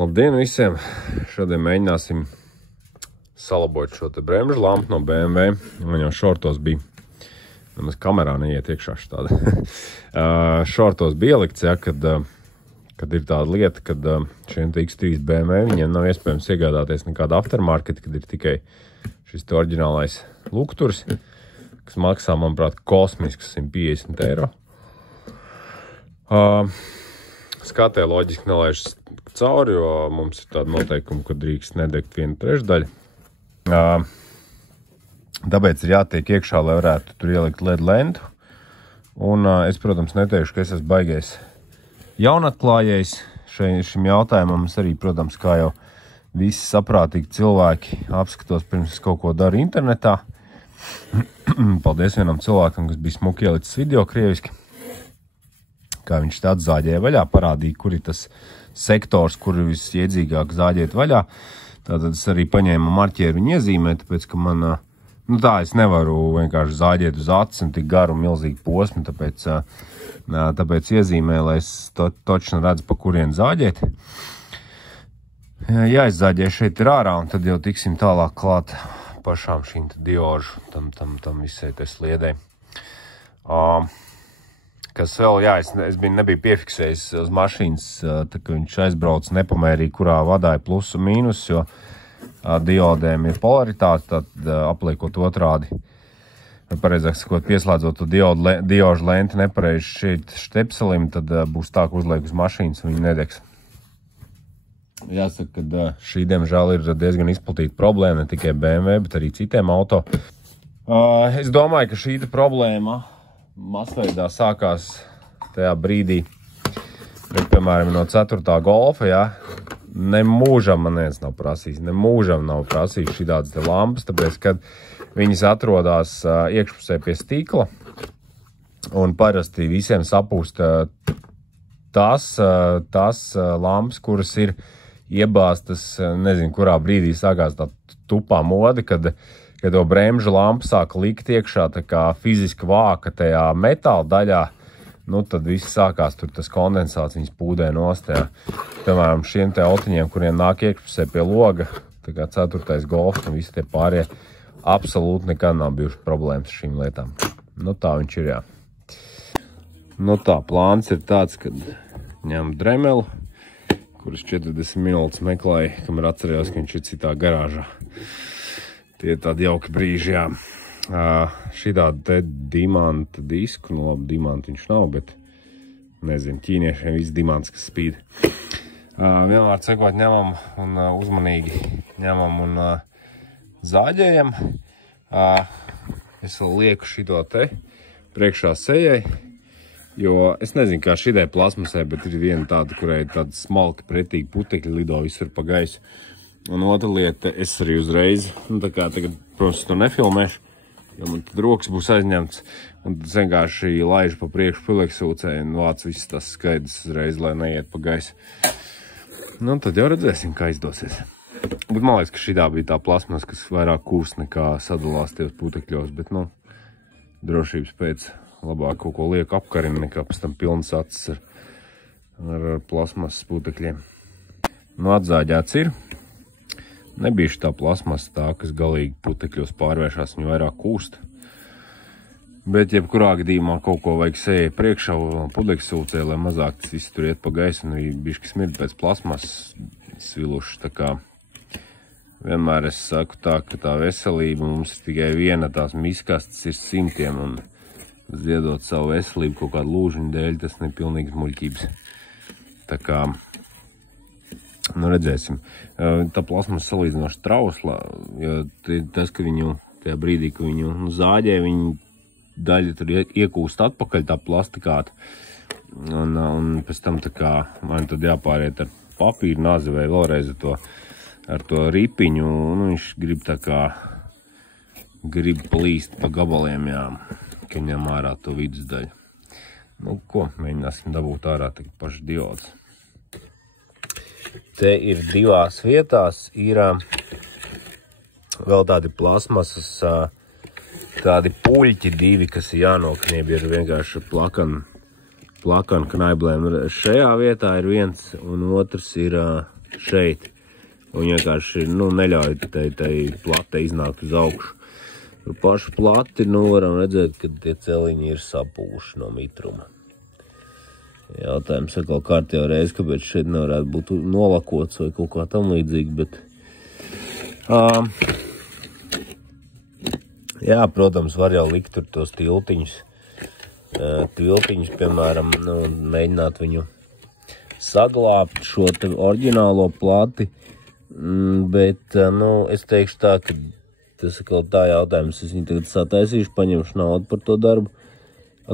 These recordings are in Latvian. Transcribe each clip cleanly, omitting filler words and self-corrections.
Labdien visiem! Šodien mēģināsim salabot šo te bremžu lampu no BMW. Man jau šortos bija, nemaz kamerā neiet iekšā štāda. Šortos bija ielikts, ja, kad ir tāda lieta, kad šiem X3 BMW viņiem nav iespējams iegādāties nekādu aftermarket, kad ir tikai šis te oriģinālais lukturs, kas maksā, manuprāt, kosmisks 150 eiro. Skatē loģiski nelaižas cauri, jo mums ir tāda noteikuma, ka drīkst nedegt 1/3. Tāpēc ir jātiek iekšā, lai varētu tur ielikt LED lentu. Un es, protams, neteikšu, ka es esmu baigais jaunatklājējs šim jautājumam. Es arī, protams, kā jau visi saprātīgi cilvēki apskatos pirms es kaut ko daru internetā. Paldies vienam cilvēkam, kas bija smuki ielicis video krieviski. Kā viņš te atzāģēja vaļā, parādīja, kur ir tas sektors, kur ir visiedzīgāk zāģēt vaļā. Tātad es arī paņēmu marķieru viņu iezīmēt, tāpēc, ka man, tā es nevaru vienkārši zāģēt uz acis un tik garu un milzīgi posmi, tāpēc iezīmēju, lai es točni redzu, pa kurien zāģēt. Jāizzāģē šeit ir ārā, un tad jau tiksim tālāk klāt pašām šīm diožu, tam visai te sliedē. Kas vēl, es nebiju piefiksējis uz mašīnas, tā ka viņš aizbrauc nepamērīgi, kurā vadāja plus un mīnus, jo diodēm ir polaritāte, tad apliekot otrādi, pareizāk sakot, pieslēdzot to diožu lenti nepareizi šeit štepselim, tad būs tā, ka uzliek uz mašīnas un viņi nedegs. Jāsaka, ka šī, diemžēl, ir diezgan izplatīta problēma, ne tikai BMW, bet arī citiem auto. Es domāju, ka šī problēma masveidā sākās tajā brīdī, piemēram, no 4. Golfa, ja, nemūžam man neviens nav prasījis, šādādas te lampas, tāpēc, kad viņas atrodās iekšpusē pie stikla, un parasti visiem sapūst tās lampas, kuras ir iebāztas, nezinu, kurā brīdī sākās tā tupā mode, kad to bremžu lampu sāka likt iekšā tā kā fiziski vāka tajā metāla daļā, tad viss sākās tur tas kondensāts, viņas pūdē nostājā. Piemēram, šiem te autiņiem, kuriem nāk iekšpusē pie loga, tā kā 4. Golfs un visi tie pārējie, absolūti nekad nav bijuši problēmas ar šīm lietām. Tā viņš ir, jā. Plāns ir tāds, kad ņem dremelu, kuras 40 minūtes meklēju, kamēr atcerējos, ka viņš ir citā garāžā. Tie ir tādi jauki brīži, jā. Šī tāda te dimanta disku, labi, dimanta viņš nav, bet, nezinu, ķīniešiem viss dimants, kas spīd. Vienmēr cekot ņemam un uzmanīgi ņemam un zāģējam. Es lieku šito te priekšā sejai, jo es nezinu, kā šidai plasmasai, bet ir viena tāda, kurai ir tāda smalka pretīgi putekļi lido visur pa gaisu. Un otra lieta, es arī uzreiz, tā kā tagad, protams, to nefilmēšu, jo man tad rokas būs aizņemts, un tad vienkārši laižu pa priekšu pileksūcē un vāc viss tas skaidrs uzreiz, lai neiet pa gaisu. Tad jau redzēsim, kā izdosies. Bet man liekas, ka šitā bija tā plasmas, kas vairāk kūst nekā sadalās tajos putekļos, bet, drošības pēc labāk kaut ko lieku apkarina, nekā pēc tam pilnas acis ar plasmas putekļiem. Atzāģēts ir. Nebija šitā plasmas tā, kas galīgi putekļos pārvēršās, viņa vairāk kūst. Bet jebkurā gadījumā kaut ko vajag sējai priekšā pudeksūcē, lai mazāk tas viss tur iet pa gaisu un arī bišķi smird pēc plasmas sviluši. Tā kā vienmēr es saku tā, ka tā veselība mums ir tikai viena, tās miskastes ir simtiem un ziedot savu veselību kaut kādu lūžiņu dēļ, tas nepilnīgs muļķības. Tā kā redzēsim. Tā plasmas salīdzinoši trausla, jo tas, ka viņu tajā brīdī, ka viņu zāģē, viņu daļa tur iekūst atpakaļ tā plastikāta. Un pēc tam tā kā man tad jāpāriet ar papīru nazi vai vēlreiz ar to ripiņu, un viņš grib tā kā plīst pa gabaliem, jā, ka ņem ārā to vidusdaļu. Mēģināsim dabūt ārā tagad paši diodus. Te ir divās vietās, ir vēl tādi plasmasas, tādi puļķi divi, kas ir jānoknieb, ir vienkārši plakana knaiblēm. Šajā vietā ir viens, un otrs ir šeit. Un vienkārši, neļauj tai plate iznākt uz augšu. Tur pašu plati, varam redzēt, ka tie celiņi ir sapūši no mitruma. Jautājums atkal kārtībā reizi, kāpēc šeit nevarētu būt nolakots vai kaut kā tam līdzīgi, bet... jā, protams, var jau likt tur tos tiltiņus, piemēram, mēģināt viņu saglābt šo te oriģinālo plati, bet, es teikšu tā, ka tas ir kaut tā jautājums, es viņu tagad sataisīšu, paņemšu naudu par to darbu,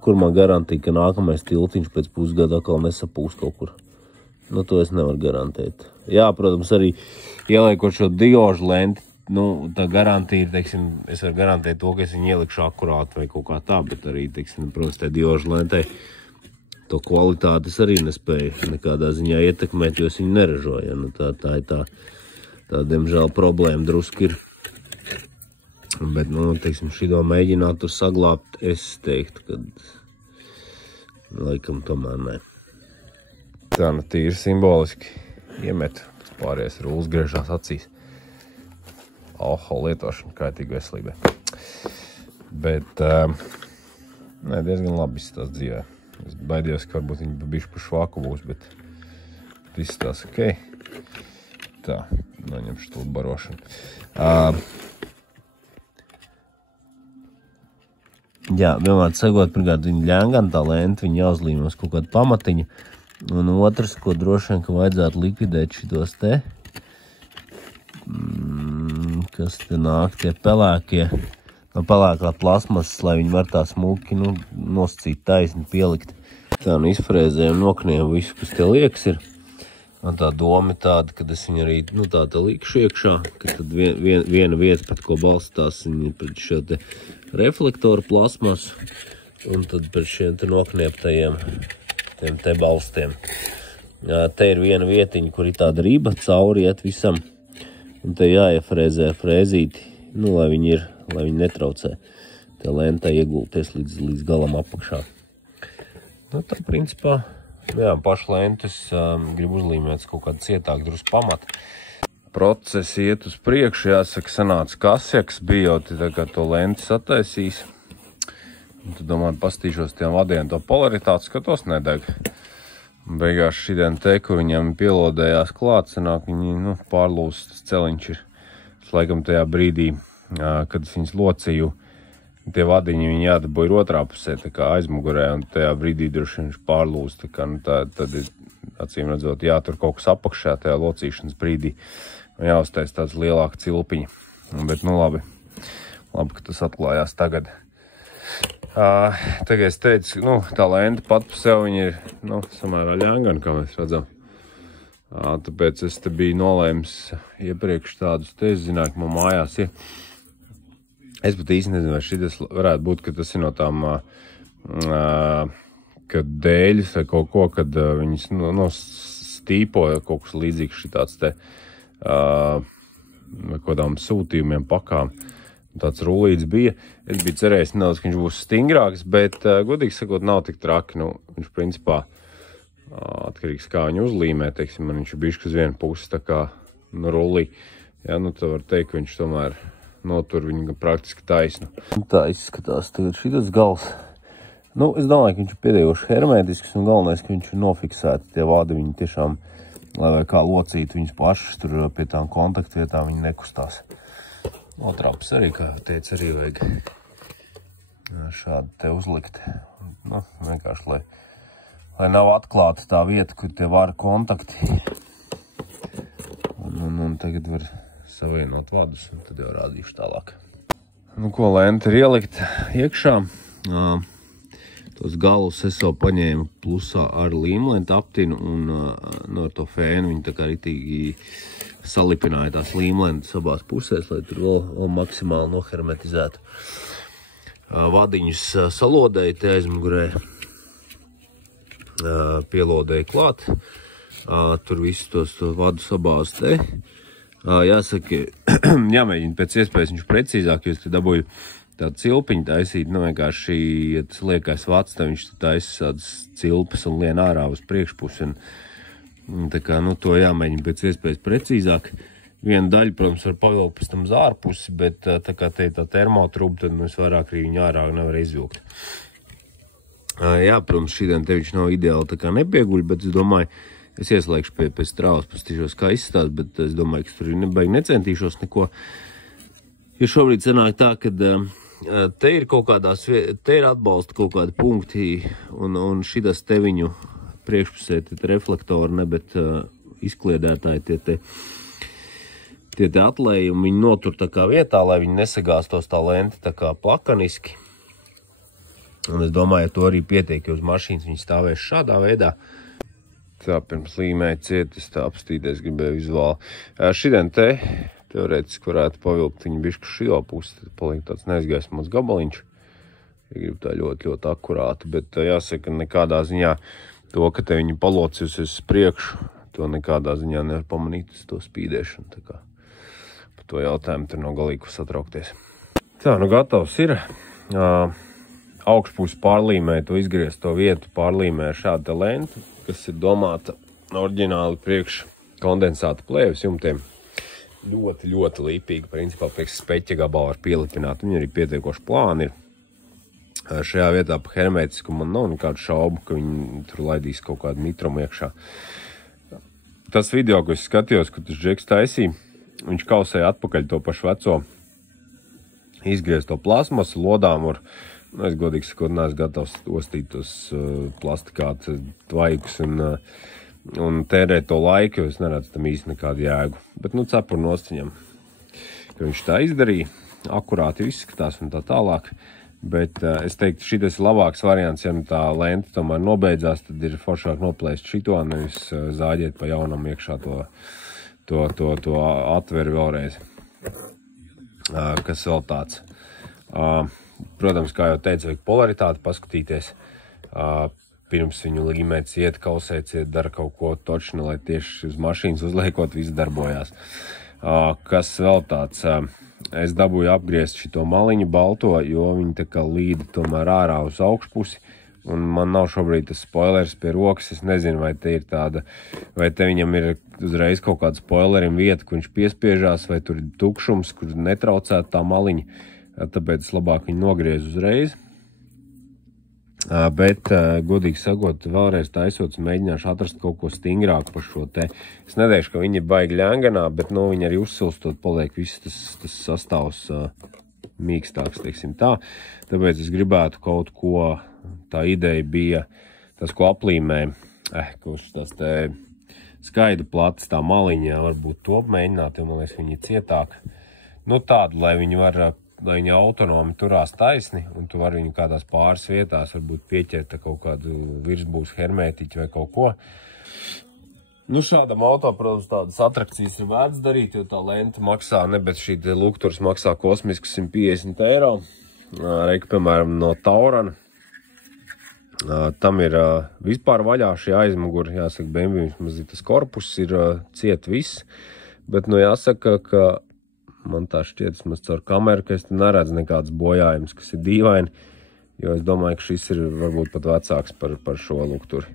kur man garantija, ka nākamais tiltiņš pēc pusgada atkal nesapūs kaut kur. To es nevaru garantēt. Jā, protams, arī ieliekot šo diožu lenti, tā garantija ir, teiksim, es varu garantēt to, ka es viņu ielikšu akurāti vai kaut kā tā, bet arī, teiksim, protams, tai diožu lentai to kvalitāti es arī nespēju nekādā ziņā ietekmēt, jo es viņu neražoju. Tā ir tā, diemžēl, problēma drusku ir. Bet, teiksim, šito mēģināt tur saglābt, es teiktu, ka laikam tomēr nē. Tā, tīri simboliski iemet, tas pārējais ir uzgriežās acīs. Alkohola lietošana kaitīga veselībai. Bet, diezgan labi izstās dzīvē. Es baidījos, ka varbūt viņi bišķi par švāku būs, bet izstās ok. Tā, noņemšu to barošanu. Jā, vienmēr sakot, pirmkārt, viņa ļēngan tā lenta, viņa jāuzlīmos kaut kādu pamatiņu. Un otrs, ko droši vien, ka vajadzētu likvidēt šitos te, kas te nāk, tie pelēkie, pelēkā plasmasas, lai viņi var tā smuki, nosacīt taisni, pielikt. Tā, izfrēzējam, nokniem visu, kas te liekas ir. Un tā doma ir tāda, kad es viņu arī, tā likšu iekšā, ka tad viena vieta, pret ko balstās, viņa pret šo te reflektoru plasmasu, un tad pret šiem te noknieptajiem tiem te balstiem. Te ir viena vietiņa, kur ir tāda riba, cauri iet visam, un te jāiefrēzē frēzīti, lai viņi netraucē. Te lentā iegulties līdz galam apakšā. Tā principā, jā, pašu lentu es gribu uzlīmēt kaut kādu cietāku drusku pamatu. Procesi iet uz priekšu, jāsaka, sanāca kasjaks, bija jau tā kā to lentu sataisīs. Un tad, domāju, pastīšos tiem vadiem to polaritāti, skatos nedeg. Beigās šitien te, kur viņam pielodējās klāt, sanāk viņi, pārlūs, tas celiņš ir. Es laikam tajā brīdī, kad es viņas locīju, tie vadiņi viņi jādabūja ir otrā pusē, tā kā aizmugurē, un tajā brīdī droši viņš pārlūs, tā kā, tad ir, acīm redzot, jātur kaut kas apakšā tajā locīšanas brīdī, un jāuztais tāds lielāka cilpiņa. Bet, labi, ka tas atklājās tagad. Tagad es teicu, tā lenta pat pa sev viņa ir, samērā ļēngana, kā mēs redzam. Tāpēc es te biju nolēmis iepriekš tādus te, es zināju, ka man mājās ir. Es pat īsti nezinu, vai šitas varētu būt, ka tas ir no tām, kad dēļas vai kaut ko, kad viņas stīpoja kaut kas līdzīgs šitāds te, vai kodām sūtījumiem, pakām. Tāds rullīts bija. Es biju cerējis nedaudz, ka viņš būs stingrāks, bet, godīgi sakot, nav tik traki. Viņš principā atkarīgs, kā viņu uzlīmē, teiksim, man viņš ir bišķi uz vienu pusi, tā kā, rullī. Jā, tā var teikt, ka viņš tomēr notur viņu praktiski taisnu. Tā izskatās tagad šitas gals. Es domāju, ka viņš ir piedieguši hermētisks un galvenais, ka viņš ir nofiksēti. Tie vādi viņi tiešām, lai vai kā locīt viņus pašas, tur pie tām kontaktvietām viņi nekustās. Otrā pus arī, kā teica, arī vajag šādi te uzlikt. Vienkārši, lai nav atklāta tā vieta, kur tie vāra kontakti. Un tagad var savienot vadus, un tad jau rādīšu tālāk. Ko lenta ir ielikt iekšā. Tos galus es jau paņēmu plusā ar līmlentu aptinu, un ar to fēnu viņi tā kā ritīgi salipināja tās līmlentas abās pusēs, lai tur vēl maksimāli nohermetizētu. Vadiņus salodēja te aizmugurē, pielodēja klāt, tur visus tos vadus abās te. Jāsaka, jāmēģina pēc iespējas viņš precīzāk, jo es te dabūju tādu cilpiņu taisīt, vienkārši, ja tas liekais vats, tad viņš taisa tādas cilpas un lien ārā uz priekšpusi, Tā kā, nu, to jāmēģina pēc iespējas precīzāk. Viena daļa, protams, var pavilkt pēc tam uz ārpusi, bet tā kā te ir tā termotruba, tad es vairāk arī viņu ārā nevar izvilkt. Jā, protams, šīdien te viņš nav ideāli tā kā nepieguļ, bet es domāju, es ieslēgšu pie strāvas, pastīšos, kā izstās, bet es domāju, ka tur nebaigi necentīšos neko. Jo šobrīd sanāk tā, ka te ir kaut kādās, te ir atbalsta kaut kādi punkti, un šitas te viņu priekšpusē, te reflektori, ne, bet izkliedētāji tie atlējumi, viņi notur tā kā vietā, lai viņi nesagāstos tā lente tā kā plakaniski. Un es domāju, ja to arī pietiek, jo uz mašīnas viņi stāvēs šādā veidā. Tā pirms līmēja ciet, es tā apstīties gribēju vizuāli. Šodien te teorētiski varētu pavilkt viņu bišķi šito pusi, tad paliek tāds neizgaismots gabaliņš. Ja gribu tā ļoti, ļoti akurāti, bet jāsaka, nekādā ziņā to, ka te viņi palocijusies priekšu, to nekādā ziņā nevar pamanīt uz to spīdēšanu. Tā kā par to jautājumu tur nav galīgi satraukties. Tā, nu gatavs ir. Augšpus pārlīmē, to izgriezt to vietu, pārlīmē ar šādu lentu, kas ir domāta oriģināli priekš kondensāta plēves jumtiem. Ļoti, ļoti līpīgi, principā priekš speķa gabalu var pielipināt. Viņi arī pietiekoši plāni ir. Šajā vietā pa hermētisku man nav nekādu šaubu, ka viņi tur laidīs kaut kādu mitrumu iekšā. Tas video, ko es skatījos, kur tas džeks taisīja, viņš kausēja atpakaļ to pašu veco, izgriezt to plasmasu lodām ar, nu, es godīgi sakot, neesmu gatavs ostīt tos plastikāta tvaikus un tērēt to laiku, jo es neredzu tam īsti nekādu jēgu. Bet, nu, cepuru nosciņam, ka viņš tā izdarīja, akurāti izskatās un tā tālāk. Bet es teiktu, šitas ir labāks variants, ja nu tā lente tomēr nobeidzās, tad ir foršāk noplēst šito, nevis zāģēt pa jaunam iekšā to atveri vēlreiz. Kas vēl tāds? Protams, kā jau teicu, vajag polaritāti paskatīties. Pirms viņu līmēt ciet, kausēt ciet, dara kaut ko točni, lai tieši uz mašīnas uzliekot viss darbojās. Kas vēl tāds? Es dabūju apgriezt šito maliņu balto, jo viņi tā kā līda tomēr ārā uz augšpusi. Un man nav šobrīd tas spoilers pie rokas. Es nezinu, vai te ir tāda, vai te viņam ir uzreiz kaut kāda spoilerim vieta, kur viņš piespiežās, vai tur ir tukšums, kur netraucētu tā maliņa. Tāpēc es labāk viņu nogriezu uzreiz. Bet, godīgi sakot, vēlreiz taisot, mēģināšu atrast kaut ko stingrāku par šo te. Es neteikšu, ka viņi ir baigi ļēnganā, bet, nu, viņi arī uzsilstot paliek viss tas sastāvs mīkstāks, teiksim tā. Tāpēc es gribētu kaut ko, tā ideja bija, tas, ko aplīmē, kurš tas te skaidru plats, tā maliņa, varbūt to mēģināt, jo man liekas, viņi ir cietāk. Nu, tādu, lai viņi autonomi turās taisni, un tu vari viņu kādās pāris vietās varbūt pieķert kaut kādu virsbūs hermētiķu vai kaut ko. Nu, šādam auto, protams, tādas atrakcijas ir vērts darīt, jo tā lenta maksā, ne, bet šī lukturs maksā kosmisku 150 eiro. Reika, piemēram, no Taurana. Tam ir vispār vaļā šī aizmuguri, jāsaka, BMW vismaz tas korpus ir ciet viss, bet, nu, jāsaka, ka man tā šķiet, vismaz caur kameru, ka es neredzu nekādas bojājumus, kas ir dīvaini, jo es domāju, ka šis ir varbūt pat vecāks par šo lukturi.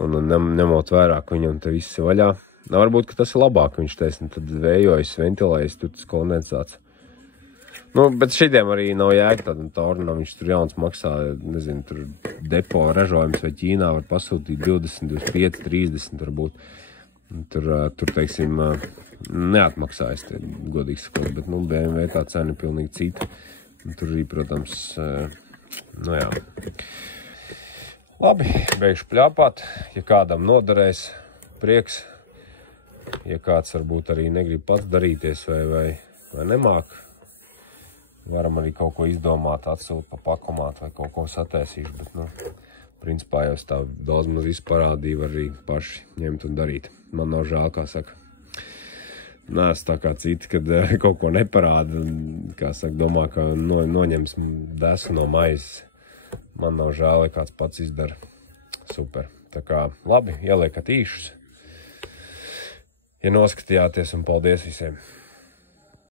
Un ņemot vērā, ka viņam te viss ir vaļā. Varbūt, ka tas ir labāk, viņš taisni tad vējojas, ventilējas, tur tas kondensāts. Nu, bet šitiem arī nav jēga tādam Tauranam, viņš tur jauns maksā, nezinu, tur depo ražojums vai Ķīnā var pasūtīt 20, 25, 30 varbūt. Tur teiksim, neatmaksājas, godīgi sakot, bet, nu, BMW tā cena ir pilnīgi cita. Tur arī, protams, nu jā. Labi, beigšu pļāpāt. Ja kādam noderēs, prieks. Ja kāds varbūt arī negrib pats darīties vai nemāk, varam arī kaut ko izdomāt, atsūt pa pakomāt vai kaut ko sataisīšu, bet, nu, principā jau es tā daudz maz visu parādīju, var arī paši ņemt un darīt. Man nav žēl, kā saka. Nē, es tā kā citi, kad kaut ko neparāda, kā saka, domā, ka noņems desu no maizes. Man nav žēl, ja kāds pats izdara. Super. Tā kā, labi, ieliekat īšus. Ja noskatījāties, un paldies visiem.